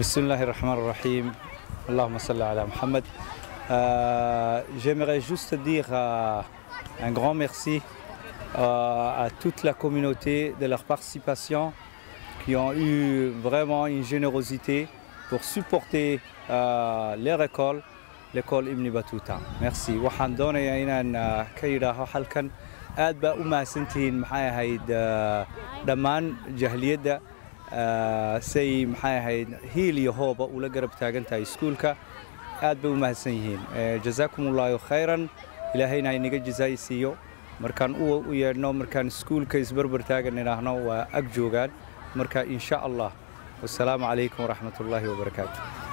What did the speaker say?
بسم الله الرحمن الرحيم. اللهم صل على Mohamed. J'aimerais juste dire un grand merci à toute la communauté de leur participation, qui ont eu vraiment une générosité pour supporter leur école, l'école Ibn Battuta. Merci. waxaan doonayaa inaan ka yiraahdo halkan aad baa u mahadsantihiin maxay ahayd dhammaan jahliyadda say maxay ahayd hiil iyo hooba ula garab taagan tahay iskuulka aad bay u mahadsan yihiin jazaakumullahu khayran ilaahayna inaga jazaaysiiyo markaan u yeedhno markaan iskuulka isbarbar taagan inaahno waa ag joogaan marka insha Allah wassalaamu calaykum waraxmatullaahi wabarakaatuh.